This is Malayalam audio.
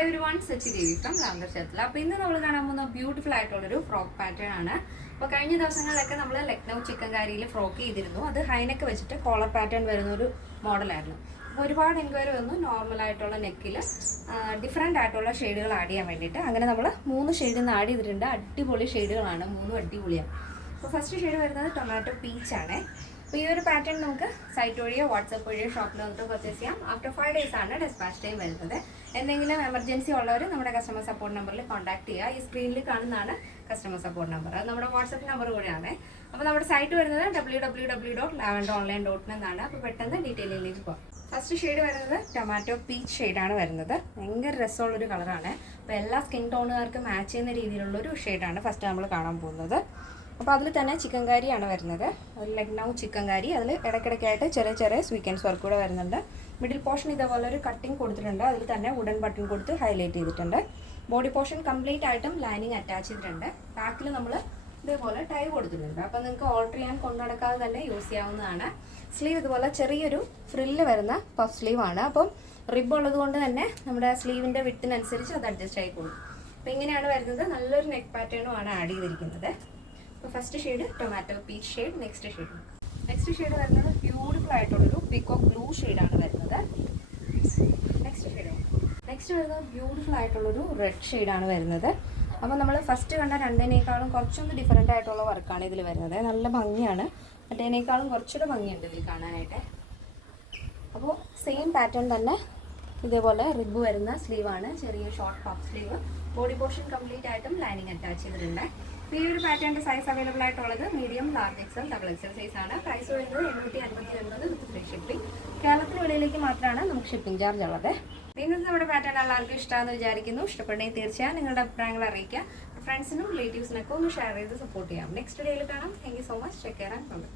Hello everyone, Sachi Devi from ലാംഗർ ഷർട്ടിൽ. അപ്പോൾ ഇന്ന് നമ്മൾ കാണാൻ പോകുന്ന ബ്യൂട്ടിഫുൾ ആയിട്ടുള്ളൊരു ഫ്രോക്ക് പാറ്റേൺ ആണ്. അപ്പോൾ കഴിഞ്ഞ ദിവസങ്ങളിലൊക്കെ നമ്മൾ ലക്നൗ ചിക്കൻ കാരിയിൽ ഫ്രോക്ക് ചെയ്തിരുന്നു. അത് ഹൈനെക്ക് വെച്ചിട്ട് കോളർ പാറ്റേൺ വരുന്ന ഒരു മോഡലായിരുന്നു. അപ്പോൾ ഒരുപാട് എൻക്വയറി വന്നു നോർമൽ ആയിട്ടുള്ള നെക്കിൽ ഡിഫറെൻ്റ് ആയിട്ടുള്ള ഷെയ്ഡുകൾ ആഡ് ചെയ്യാൻ വേണ്ടിയിട്ട്. അങ്ങനെ നമ്മൾ 3 ഷെയ്ഡിൽ നിന്ന് ആഡ് ചെയ്തിട്ടുണ്ട്. അടിപൊളി ഷെയ്ഡുകളാണ്, 3 അടിപൊളിയാണ്. അപ്പോൾ ഫസ്റ്റ് ഷെയ്ഡ് വരുന്നത് ടൊമാറ്റോ പീച്ച് ആണ്. അപ്പോൾ ഈ ഒരു പാറ്റേൺ നമുക്ക് സൈറ്റ് വഴിയോ വാട്സപ്പ് വഴിയോ ഷോപ്പിൽ വന്നിട്ട് പർച്ചേസ് ചെയ്യാം. ആഫ്റ്റർ 5 days ആണ് ഡെസ്പാച്ച് ടൈം വരുന്നത്. എന്തെങ്കിലും എമർജൻസി ഉള്ളവർ നമ്മുടെ കസ്റ്റമർ സപ്പോർട്ട് നമ്പറിൽ കോൺടാക്ട് ചെയ്യുക. ഈ സ്ക്രീനിൽ കാണുന്നതാണ് കസ്റ്റമർ സപ്പോർട്ട് നമ്പർ. അത് നമ്മുടെ വാട്സപ്പ് നമ്പർ കൂടെയാണ്. അപ്പോൾ നമ്മുടെ സൈറ്റ് വരുന്നത് www.lavendronline.in എന്നാണ്. അപ്പോൾ പെട്ടെന്ന് ഡീറ്റെയിലിലേക്ക് പോകാം. ഫസ്റ്റ് ഷെയ്ഡ് വരുന്നത് ടൊമാറ്റോ പീച്ച് ഷെയ്ഡാണ് വരുന്നത്. ഭയങ്കര രസമുള്ളൊരു കളറാണ്. അപ്പോൾ എല്ലാ സ്കിൻ ടോണുകാർക്ക് മാച്ച് ചെയ്യുന്ന രീതിയിലുള്ളൊരു ഷെയ്ഡാണ് ഫസ്റ്റ് നമ്മൾ കാണാൻ പോകുന്നത്. അപ്പോൾ അതിൽ തന്നെ ചിക്കൻ കാരിയാണ് വരുന്നത്. ലക്നൗ ചിക്കൻ കാരി. അതിൽ ഇടയ്ക്കിടയ്ക്കായിട്ട് ചെറിയ ചെറിയ സ്വീക്കൻസ് വർക്ക് കൂടെ വരുന്നുണ്ട്. മിഡിൽ പോർഷൻ ഇതേപോലെ ഒരു കട്ടിങ് കൊടുത്തിട്ടുണ്ട്. അതിൽ തന്നെ വുഡൻ ബട്ടൺ കൊടുത്ത് ഹൈലൈറ്റ് ചെയ്തിട്ടുണ്ട്. ബോഡി പോർഷൻ കംപ്ലീറ്റ് ആയിട്ടും ലൈനിങ് അറ്റാച്ച് ചെയ്തിട്ടുണ്ട്. ബാക്കിൽ നമ്മൾ ഇതേപോലെ ടൈ കൊടുത്തിട്ടുണ്ട്. അപ്പോൾ നിങ്ങൾക്ക് ഓൾട്ടർ ചെയ്യാൻ കൊണ്ടുനടക്കാതെ തന്നെ യൂസ് ചെയ്യാവുന്നതാണ്. സ്ലീവ് ഇതുപോലെ ചെറിയൊരു ഫ്രില്ല് വരുന്ന പഫ് സ്ലീവ് ആണ്. അപ്പം റിബ് ഉള്ളത് കൊണ്ട് തന്നെ നമ്മുടെ സ്ലീവിൻ്റെ വിട്ടിനനുസരിച്ച് അത് അഡ്ജസ്റ്റ് ആയിക്കോളും. അപ്പോൾ ഇങ്ങനെയാണ് വരുന്നത്. നല്ലൊരു നെക്ക് പാറ്റേണും ആണ് ആഡ് ചെയ്തിരിക്കുന്നത്. അപ്പോൾ first shade tomato peach shade. Next shade വരുന്നത് ബ്യൂട്ടിഫുൾ ആയിട്ടുള്ളൊരു പീകോക്ക് ബ്ലൂ ഷെയ്ഡാണ് വരുന്നത്. നെക്സ്റ്റ് വരുന്നത് ബ്യൂട്ടിഫുൾ ആയിട്ടുള്ളൊരു റെഡ് ഷെയ്ഡാണ് വരുന്നത്. അപ്പോൾ നമ്മൾ ഫസ്റ്റ് കണ്ട രണ്ടിനേക്കാളും കുറച്ചൊന്ന് ഡിഫറെൻ്റ് ആയിട്ടുള്ള വർക്കാണ് ഇതിൽ വരുന്നത്. നല്ല ഭംഗിയാണ്. മറ്റേനേക്കാളും കുറച്ചുകൂടെ ഭംഗിയുണ്ട് ഇതിൽ കാണാനായിട്ട്. അപ്പോൾ സെയിം പാറ്റേൺ തന്നെ ഇതേപോലെ റിബ് വരുന്ന സ്ലീവാണ്. ചെറിയ short puff sleeve. Body portion complete ആയിട്ടും ലൈനിങ് അറ്റാച്ച് ചെയ്തിട്ടുണ്ട്. ഈ ഒരു പാറ്റേണിൻ്റെ സൈസ് അവൈലബിൾ ആയിട്ടുള്ളത് medium, large XL, double XL സൈസാണ്. പ്രൈസ് വരുന്നത് 759 വിത്ത് ഫ്രീ ഷിപ്പിംഗ്. കേരളത്തിന് വെളിയിലേക്ക് മാത്രമാണ് നമുക്ക് ഷിപ്പിംഗ് ചാർജ് ഉള്ളത്. ഇന്നത്തെ നമ്മുടെ പാറ്റേൺ എല്ലാവർക്കും ഇഷ്ടമാണെന്ന് വിചാരിക്കുന്നു. ഇഷ്ടപ്പെടുന്നെങ്കിൽ തീർച്ചയായും നിങ്ങളുടെ അഭിപ്രായങ്ങൾ അറിയിക്കുക. ഫ്രണ്ട്സിനും റിലേറ്റീവ്സിനൊക്കെ ഒന്ന് ഷെയർ ചെയ്ത് സപ്പോർട്ട് ചെയ്യാം. നെക്സ്റ്റ് ഡേയിൽ കാണാം. Thank you so much. Take care and by.